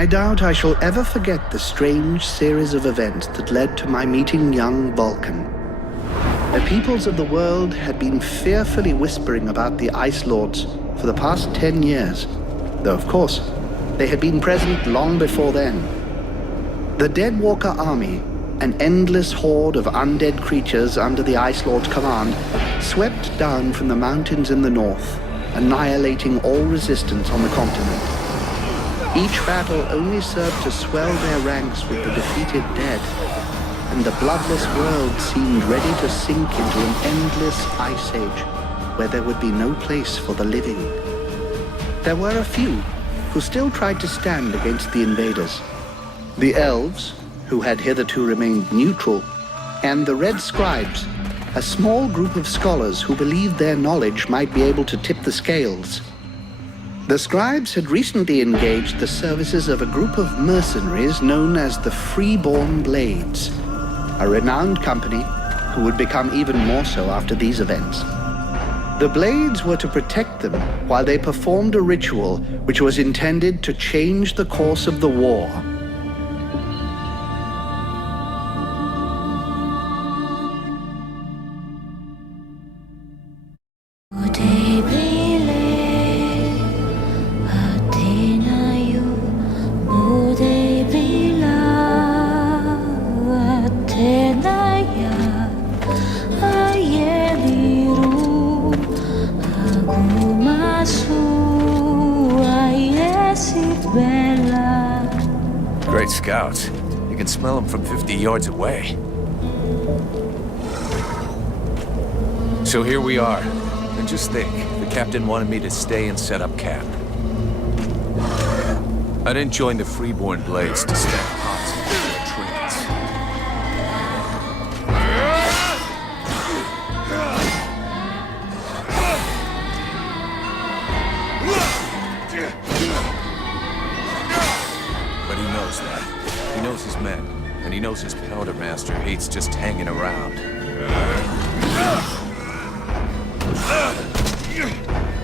I doubt I shall ever forget the strange series of events that led to my meeting young Vulcan. The peoples of the world had been fearfully whispering about the Ice Lords for the past 10 years, though of course, they had been present long before then. The Deadwalker army, an endless horde of undead creatures under the Ice Lord's command, swept down from the mountains in the north, annihilating all resistance on the continent. Each battle only served to swell their ranks with the defeated dead, and the bloodless world seemed ready to sink into an endless ice age where there would be no place for the living. There were a few who still tried to stand against the invaders. The elves, who had hitherto remained neutral, and the Red Scribes, a small group of scholars who believed their knowledge might be able to tip the scales. The Scribes had recently engaged the services of a group of mercenaries known as the Freeborn Blades, a renowned company who would become even more so after these events. The Blades were to protect them while they performed a ritual which was intended to change the course of the war. Great scouts. You can smell them from 50 yards away. So here we are. And just think, the captain wanted me to stay and set up camp. I didn't join the Freeborn Blades to stand pots and treats. But he knows that. He knows his men, and he knows his powder master hates just hanging around.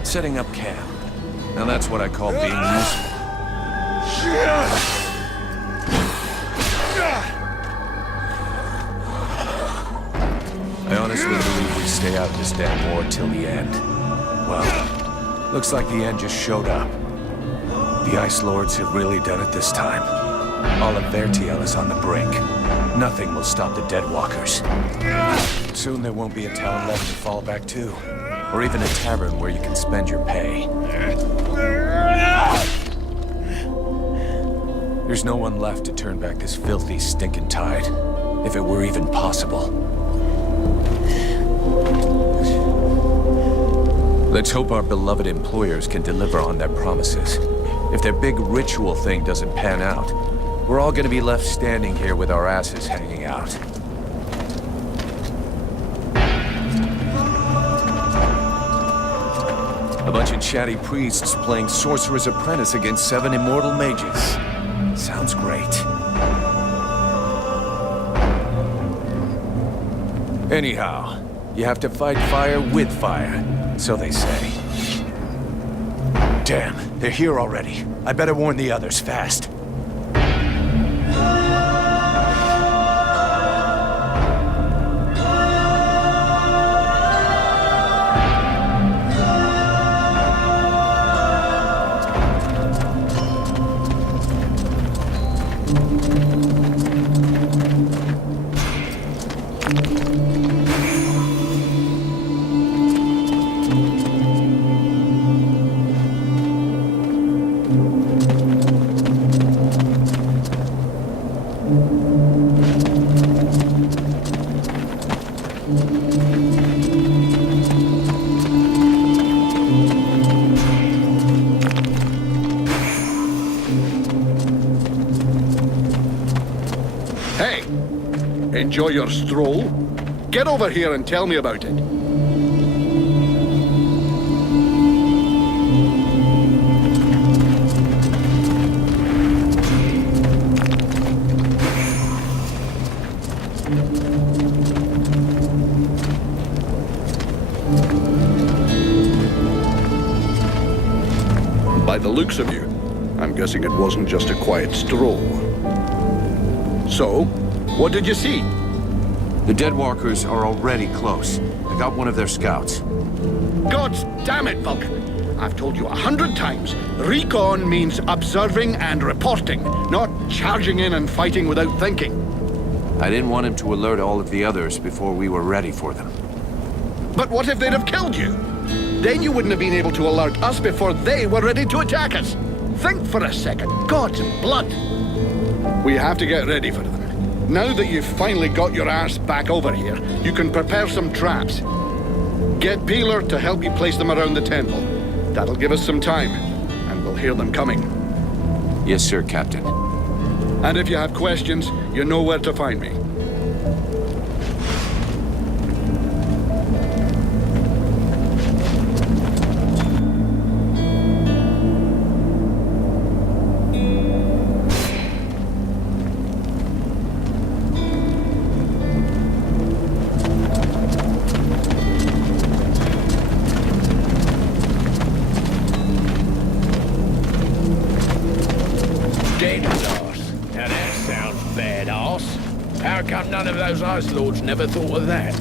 Setting up camp. Now that's what I call being useful. I honestly believe we stay out of this damn war till the end. Well, looks like the end just showed up. The Ice Lords have really done it this time. All of Vertiel is on the brink. Nothing will stop the Deadwalkers. Soon there won't be a town left to fall back to. Or even a tavern where you can spend your pay. There's no one left to turn back this filthy, stinking tide, if it were even possible. Let's hope our beloved employers can deliver on their promises. If their big ritual thing doesn't pan out, we're all gonna be left standing here with our asses hanging out. A bunch of chatty priests playing Sorcerer's Apprentice against 7 immortal mages. Sounds great. Anyhow, you have to fight fire with fire, so they say. Damn, they're here already. I better warn the others fast. Enjoy your stroll? Get over here and tell me about it. By the looks of you, I'm guessing it wasn't just a quiet stroll. So, what did you see? The Deadwalkers are already close. I got one of their scouts. God damn it, Vulcan. I've told you 100 times, recon means observing and reporting, not charging in and fighting without thinking. I didn't want him to alert all of the others before we were ready for them. But what if they'd have killed you? Then you wouldn't have been able to alert us before they were ready to attack us. Think for a second. God's blood. We have to get ready for them. Now that you've finally got your arse back over here, you can prepare some traps. Get Peeler to help you place them around the temple. That'll give us some time, and we'll hear them coming. Yes, sir, Captain. And if you have questions, you know where to find me. Now that sounds badass. How come none of those Ice Lords never thought of that?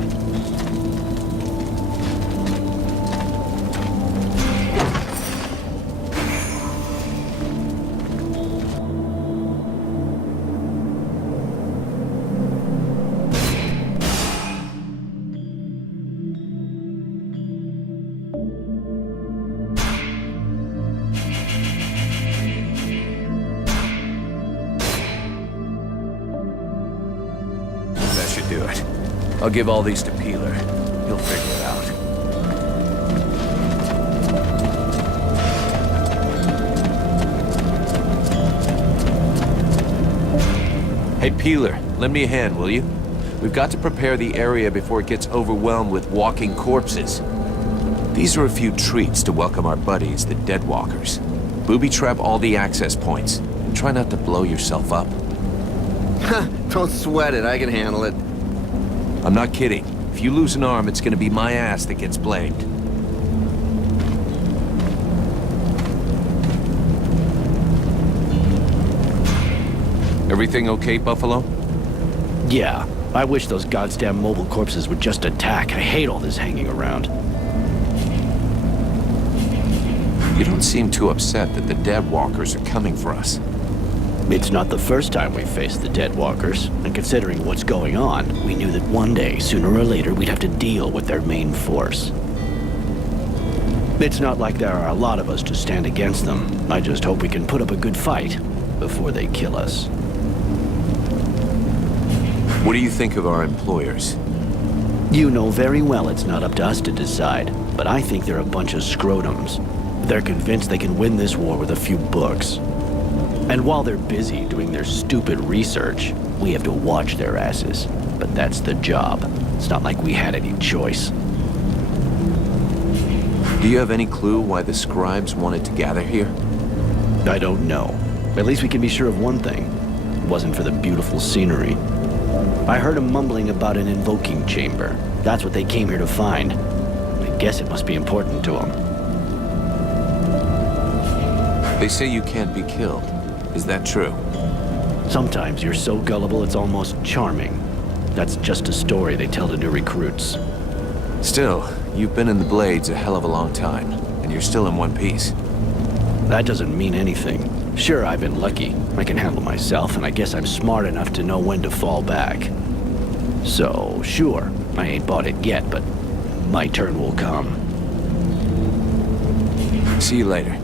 Do it. I'll give all these to Peeler. He'll figure it out. Hey, Peeler, lend me a hand, will you? We've got to prepare the area before it gets overwhelmed with walking corpses. These are a few treats to welcome our buddies, the Deadwalkers. Booby-trap all the access points, and try not to blow yourself up. Don't sweat it, I can handle it. I'm not kidding. If you lose an arm, it's gonna be my ass that gets blamed. Everything okay, Buffalo? Yeah. I wish those goddamn mobile corpses would just attack. I hate all this hanging around. You don't seem too upset that the Deadwalkers are coming for us. It's not the first time we've faced the Deadwalkers, and considering what's going on, we knew that one day, sooner or later, we'd have to deal with their main force. It's not like there are a lot of us to stand against them. I just hope we can put up a good fight before they kill us. What do you think of our employers? You know very well it's not up to us to decide, but I think they're a bunch of scrotums. They're convinced they can win this war with a few books. And while they're busy doing their stupid research, we have to watch their asses. But that's the job. It's not like we had any choice. Do you have any clue why the scribes wanted to gather here? I don't know. At least we can be sure of one thing. It wasn't for the beautiful scenery. I heard them mumbling about an invoking chamber. That's what they came here to find. I guess it must be important to them. They say you can't be killed. Is that true? Sometimes you're so gullible it's almost charming. That's just a story they tell to new recruits. Still, you've been in the Blades a hell of a long time, and you're still in one piece. That doesn't mean anything. Sure, I've been lucky. I can handle myself, and I guess I'm smart enough to know when to fall back. So, sure, I ain't bought it yet, but my turn will come. See you later.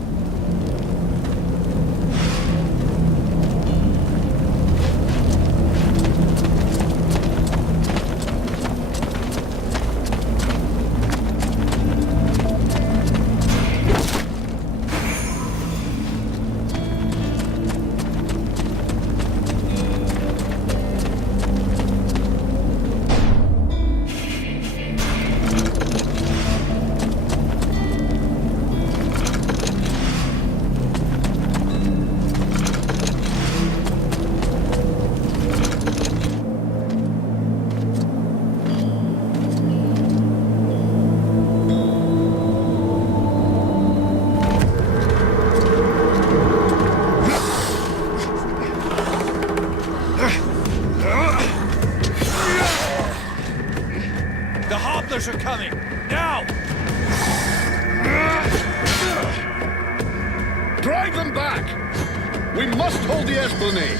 others are coming! Now! Drive them back! We must hold the Esplanade!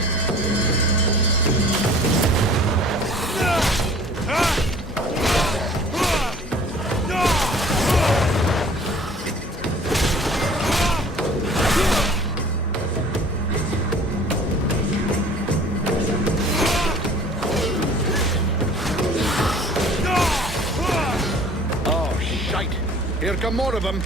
Oh, shite! Here come more of them!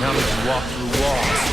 Now we can walk through walls.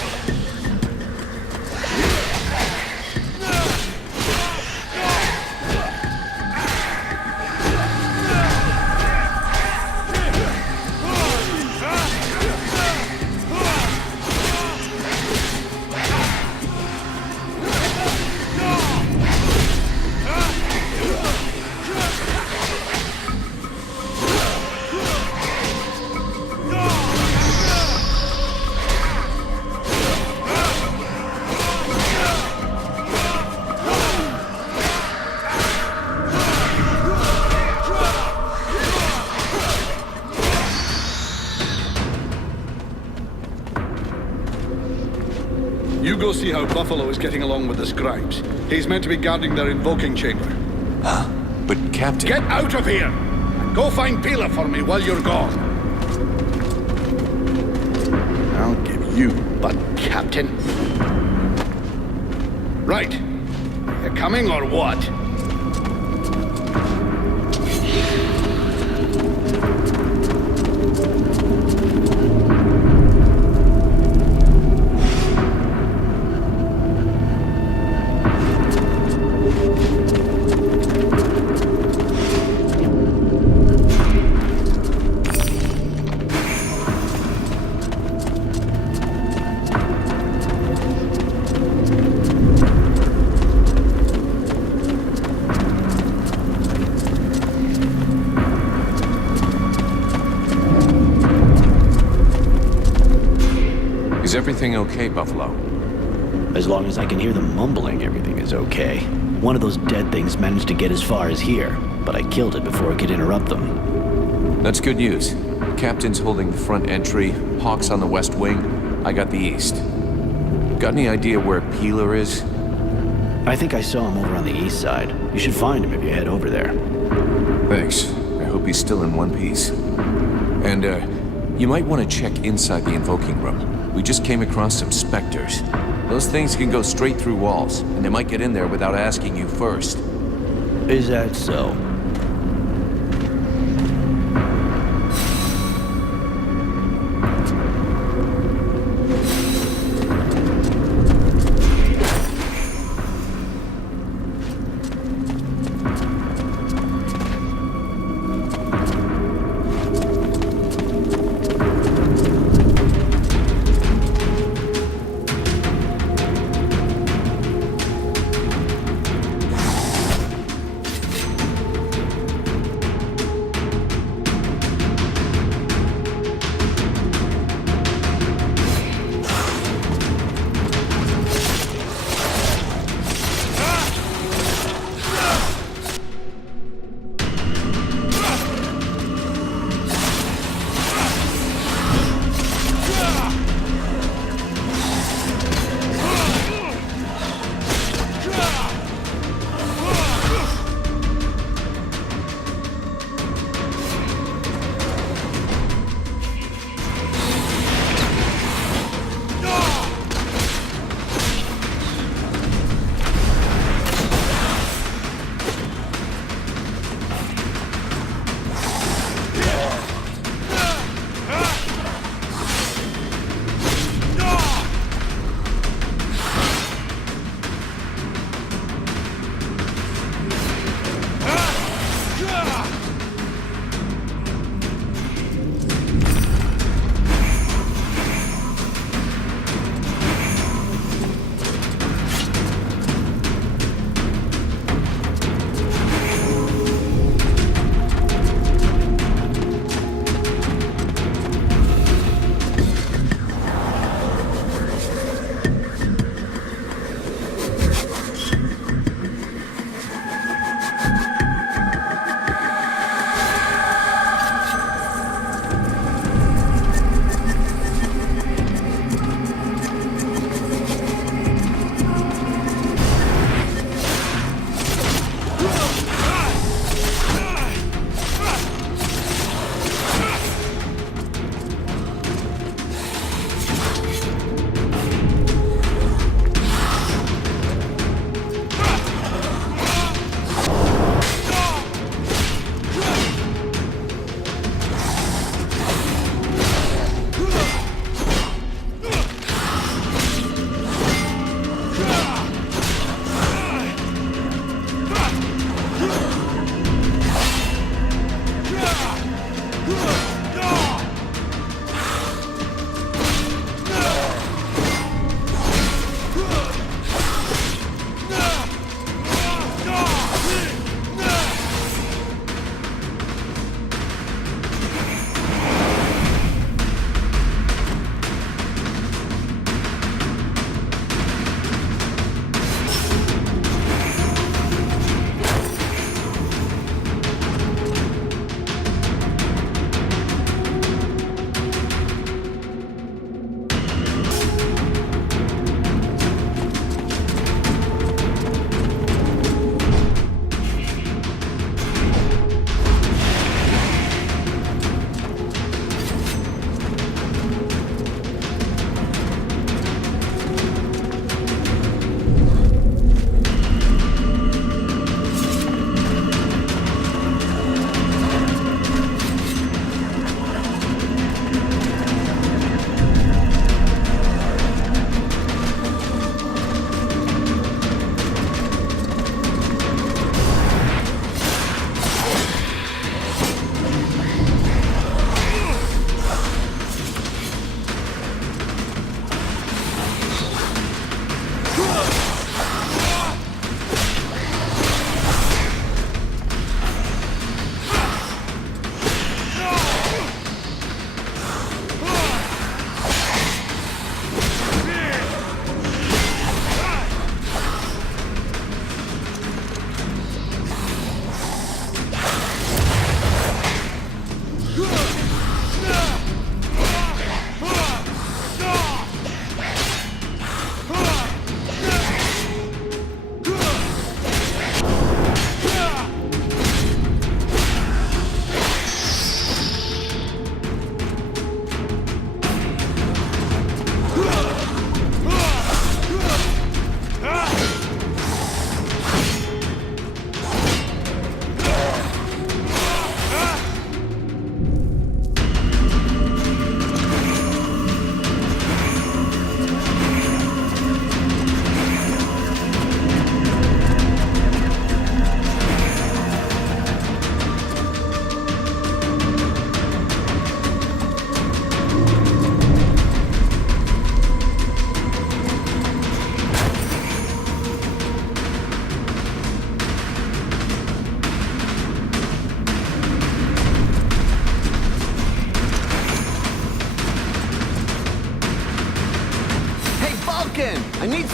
You go see how Buffalo is getting along with the scribes. He's meant to be guarding their invoking chamber. Huh? But Captain... Get out of here! And go find Pila for me while you're gone. I'll give you butt, Captain. Right. You coming or what? Is everything okay, Buffalo? As long as I can hear them mumbling, everything is okay. One of those dead things managed to get as far as here, but I killed it before it could interrupt them. That's good news. Captain's holding the front entry, Hawk's on the west wing, I got the east. Got any idea where Peeler is? I think I saw him over on the east side. You should find him if you head over there. Thanks. I hope he's still in one piece. And, you might want to check inside the invoking room. We just came across some specters. Those things can go straight through walls, and they might get in there without asking you first. Is that so?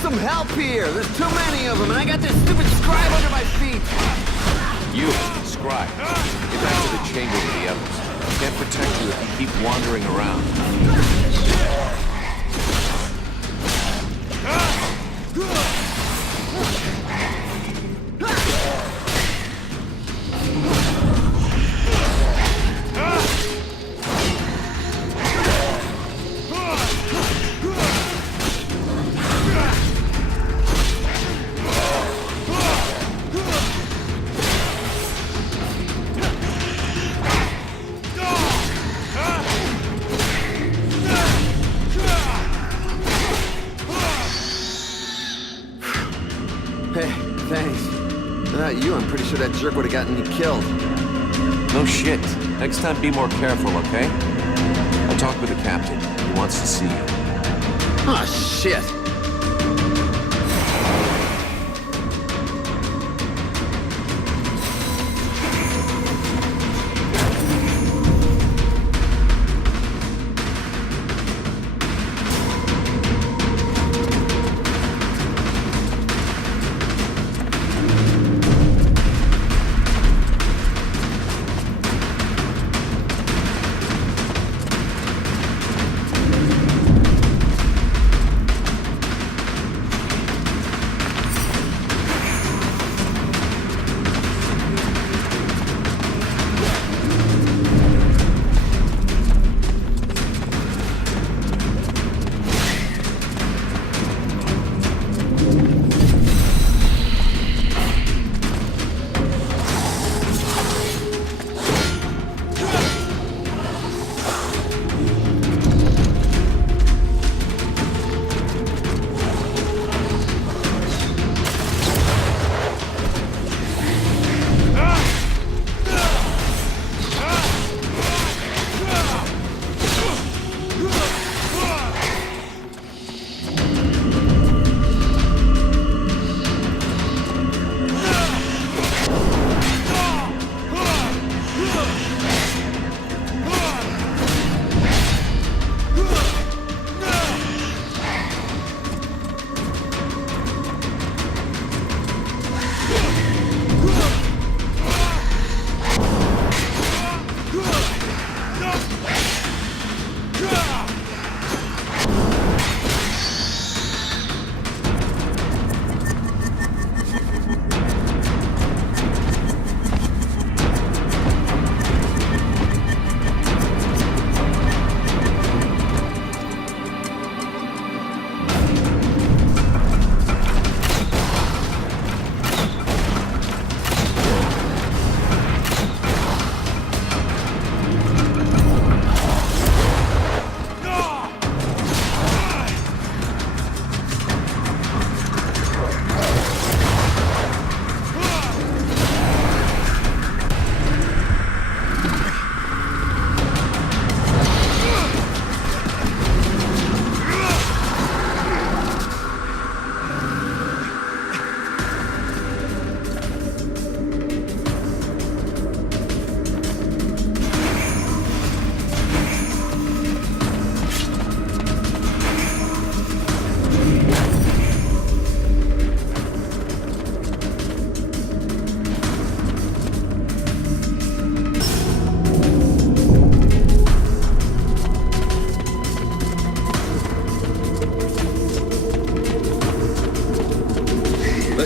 some help here. There's too many of them, and I got this stupid scribe under my feet. You, Scribe, get back to the chamber with the others. Can't protect you if you keep wandering around. Hey, thanks. Without you, I'm pretty sure that jerk would have gotten me killed. No shit. Next time be more careful, okay? I talked with the captain. He wants to see you. Oh, shit.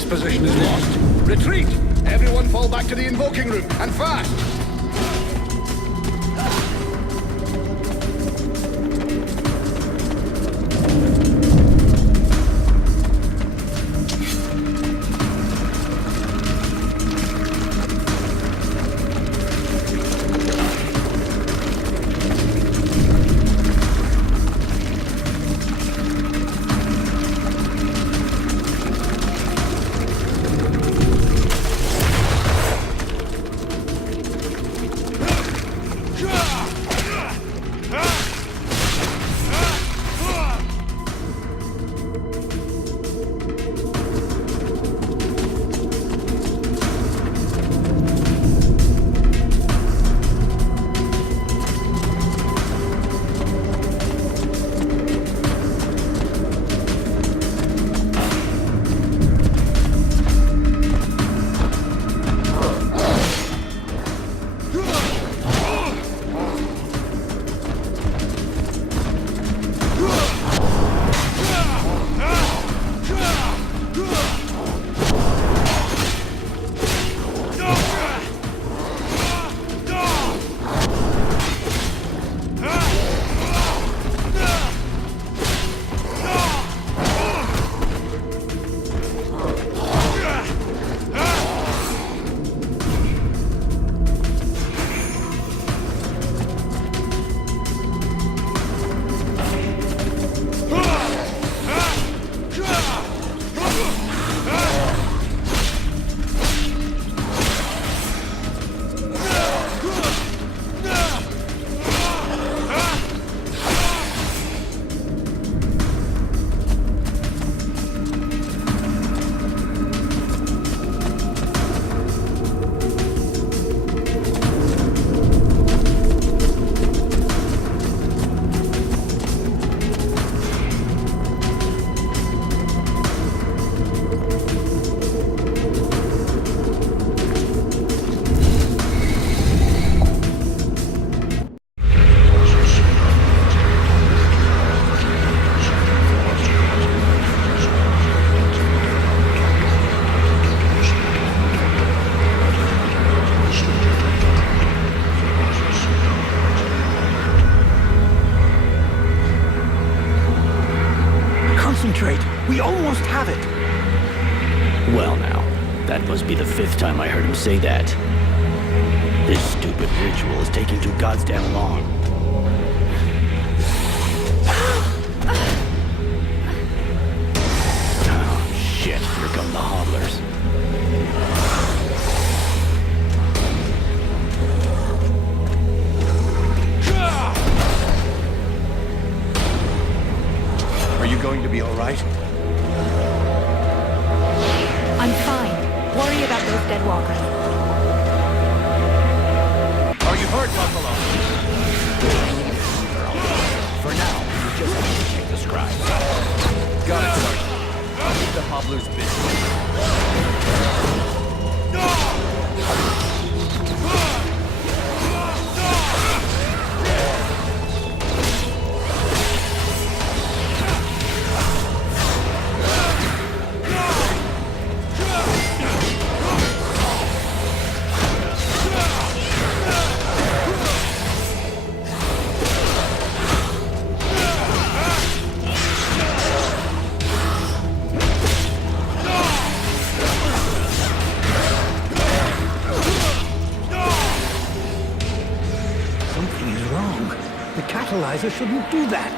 Position is lost. Retreat! Everyone fall back to the invoking room, and fast! We almost have it. Well now, that must be the 5th time I heard him say that. This stupid ritual is taking too goddamn long. Oh, shit, here come the hodlers. Are you going to be all right? I'm fine. Worry about those dead walkers. Are you hurt, Buffalo? For now, you just have to check the scribes. Got it, Sergeant. I'll leave the hobblers busy. Something is wrong. The catalyzer shouldn't do that.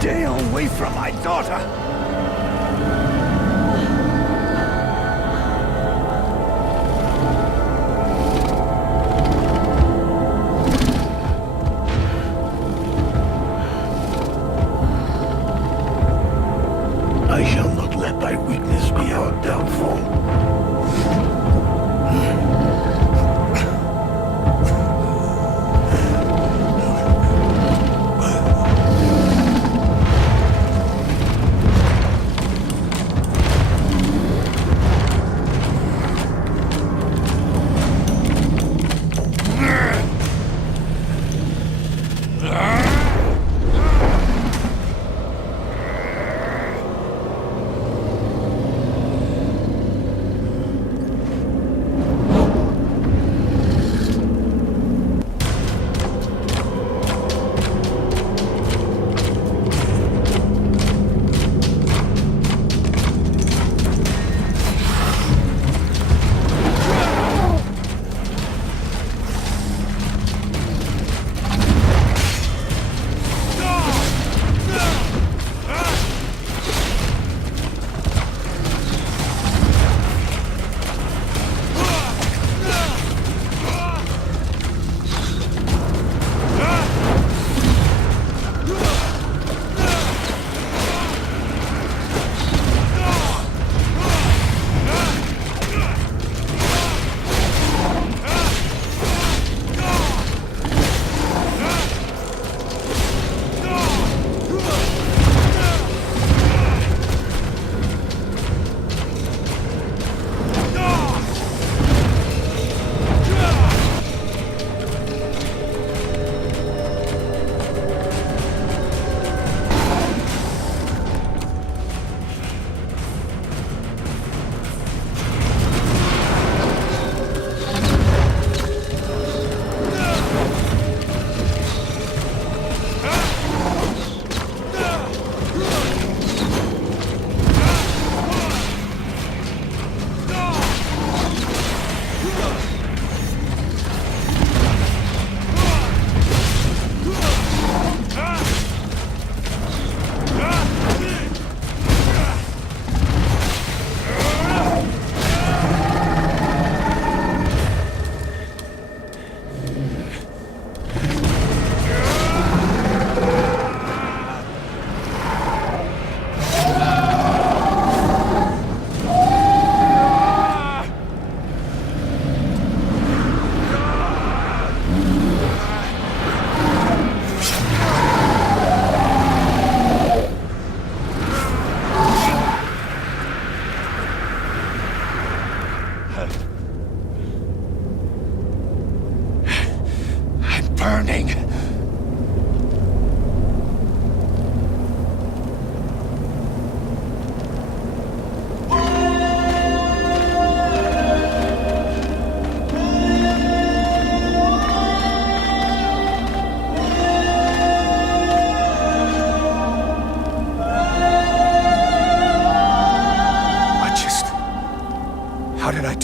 Stay away from my daughter! I shall not let thy weakness be our downfall.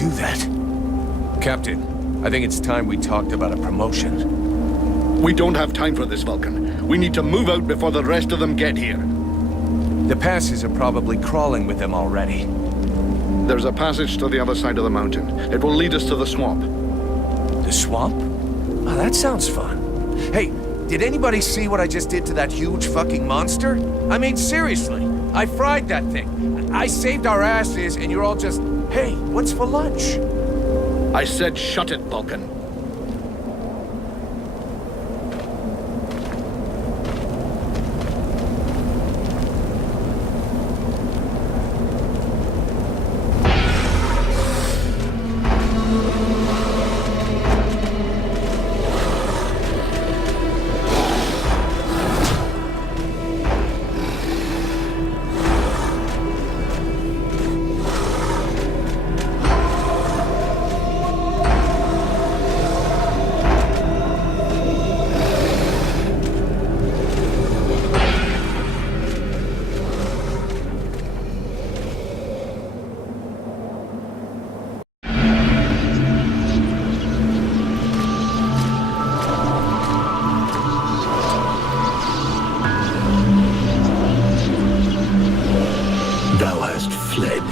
do that? Captain, I think it's time we talked about a promotion. We don't have time for this, Vulcan. We need to move out before the rest of them get here. The passes are probably crawling with them already. There's a passage to the other side of the mountain. It will lead us to the swamp. The swamp? Oh, that sounds fun. Hey, did anybody see what I just did to that huge fucking monster? I mean, seriously, I fried that thing. I saved our asses, and you're all just, hey, what's for lunch? I said shut it, Vulcan. Thou hast fled.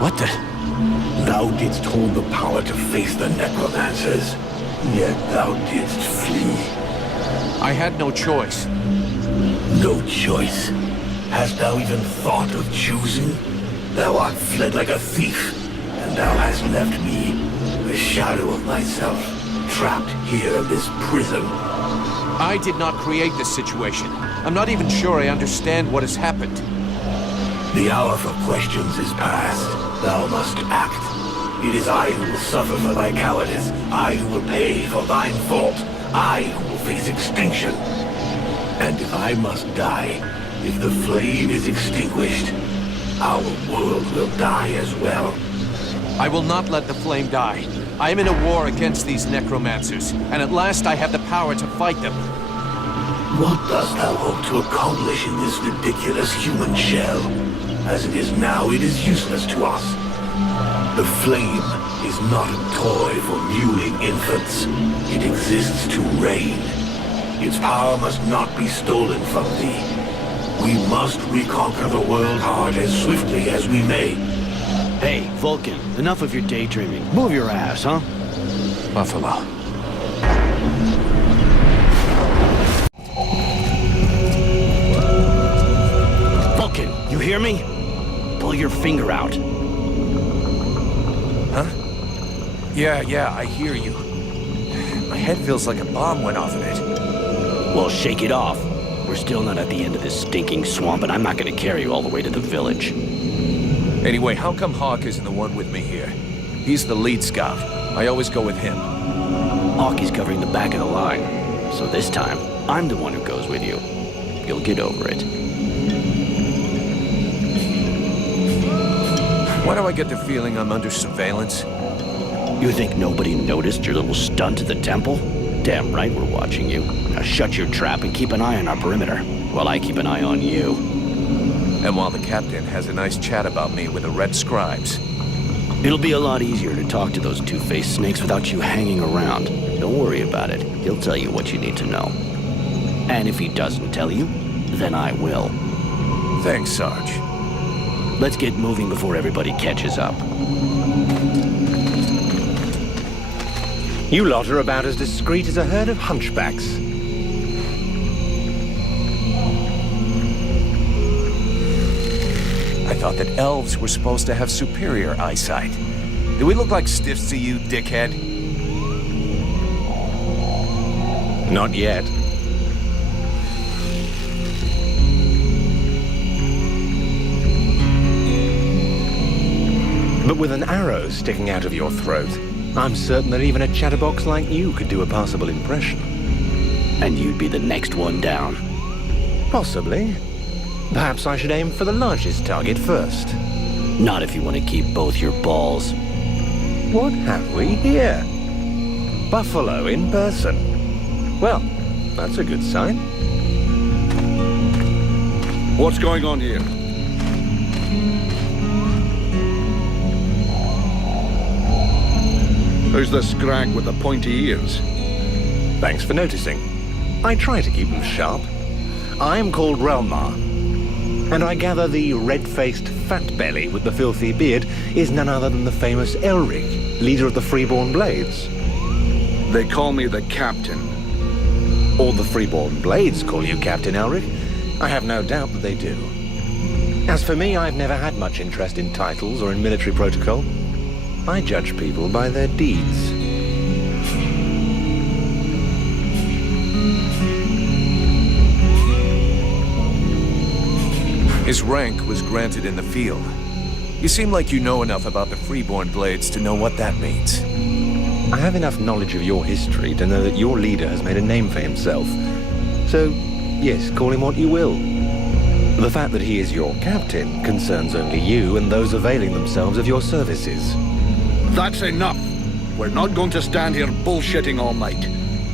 What the? Thou didst hold the power to face the necromancers, yet thou didst flee. I had no choice. No choice. Hast thou even thought of choosing? Thou art fled like a thief, and thou hast left me, the shadow of myself, trapped here in this prison. I did not create this situation. I'm not even sure I understand what has happened. The hour for questions is past. Thou must act. It is I who will suffer for thy cowardice. I who will pay for thine fault. I who will face extinction. And if I must die, if the flame is extinguished, our world will die as well. I will not let the flame die. I am in a war against these necromancers, and at last I have the power to fight them. What dost thou hope to accomplish in this ridiculous human shell? As it is now, it is useless to us. The flame is not a toy for mewling infants. It exists to reign. Its power must not be stolen from thee. We must reconquer the world heart as swiftly as we may. Hey, Vulcan, enough of your daydreaming. Move your ass, huh? Buffalo. Vulcan, you hear me? Pull your finger out. Huh? Yeah, I hear you. My head feels like a bomb went off in it. Well, shake it off. We're still not at the end of this stinking swamp, and I'm not gonna carry you all the way to the village. Anyway, how come Hawk isn't the one with me here? He's the lead scout. I always go with him. Hawk is covering the back of the line, so this time, I'm the one who goes with you. You'll get over it. Why do I get the feeling I'm under surveillance? You think nobody noticed your little stunt at the temple? Damn right we're watching you. Now shut your trap and keep an eye on our perimeter, while I keep an eye on you. And while the captain has a nice chat about me with the red scribes. It'll be a lot easier to talk to those two-faced snakes without you hanging around. Don't worry about it. He'll tell you what you need to know. And if he doesn't tell you, then I will. Thanks, Sarge. Let's get moving before everybody catches up. You lot are about as discreet as a herd of hunchbacks. I thought that elves were supposed to have superior eyesight. Do we look like stiffs to you, dickhead? Not yet. But with an arrow sticking out of your throat, I'm certain that even a chatterbox like you could do a passable impression. And you'd be the next one down. Possibly. Perhaps I should aim for the largest target first. Not if you want to keep both your balls. What have we here? Buffalo in person. Well, that's a good sign. What's going on here? Who's the scrag with the pointy ears? Thanks for noticing. I try to keep them sharp. I'm called Relmar, and I gather the red-faced fat belly with the filthy beard is none other than the famous Elric, leader of the Freeborn Blades. They call me the Captain. All the Freeborn Blades call you Captain Elric. I have no doubt that they do. As for me, I've never had much interest in titles or in military protocol. I judge people by their deeds. His rank was granted in the field. You seem like you know enough about the Freeborn Blades to know what that means. I have enough knowledge of your history to know that your leader has made a name for himself. So, yes, call him what you will. The fact that he is your captain concerns only you and those availing themselves of your services. That's enough. We're not going to stand here bullshitting all night.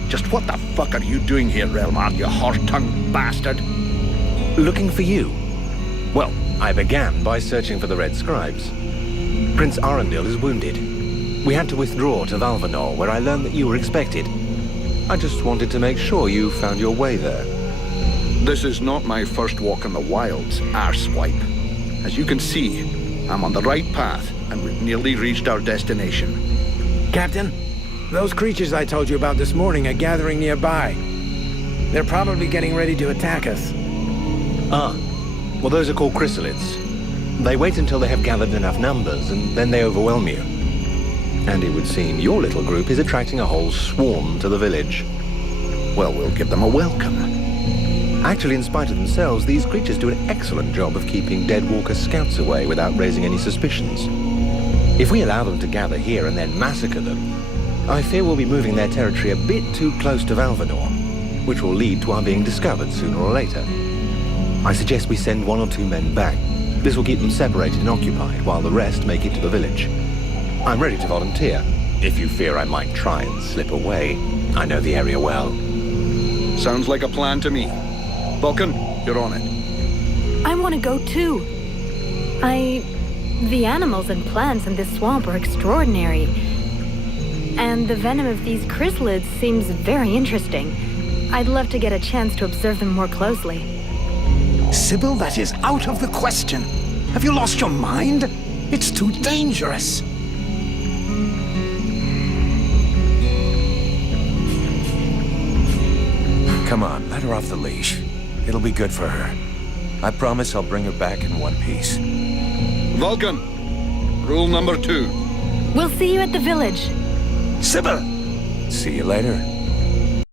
Just what the fuck are you doing here, Relmar, you horse-tongued bastard? Looking for you. Well, I began by searching for the Red Scribes. Prince Arundel is wounded. We had to withdraw to Valvanor, where I learned that you were expected. I just wanted to make sure you found your way there. This is not my first walk in the wilds, arsewipe. As you can see, I'm on the right path, and we've nearly reached our destination. Captain, those creatures I told you about this morning are gathering nearby. They're probably getting ready to attack us. Ah, well, those are called chrysalids. They wait until they have gathered enough numbers, and then they overwhelm you. And it would seem your little group is attracting a whole swarm to the village. Well, we'll give them a welcome. Actually, in spite of themselves, these creatures do an excellent job of keeping Deadwalker scouts away without raising any suspicions. If we allow them to gather here and then massacre them, I fear we'll be moving their territory a bit too close to Valvanor, which will lead to our being discovered sooner or later. I suggest we send 1 or 2 men back. This will keep them separated and occupied, while the rest make it to the village. I'm ready to volunteer, if you fear I might try and slip away. I know the area well. Sounds like a plan to me. Vulcan, you're on it. I want to go too. The animals and plants in this swamp are extraordinary. And the venom of these chrysalids seems very interesting. I'd love to get a chance to observe them more closely. Sybil, that is out of the question. Have you lost your mind? It's too dangerous. Come on, let her off the leash. It'll be good for her. I promise I'll bring her back in one piece. Vulcan, rule number 2. We'll see you at the village. Sybil! See you later.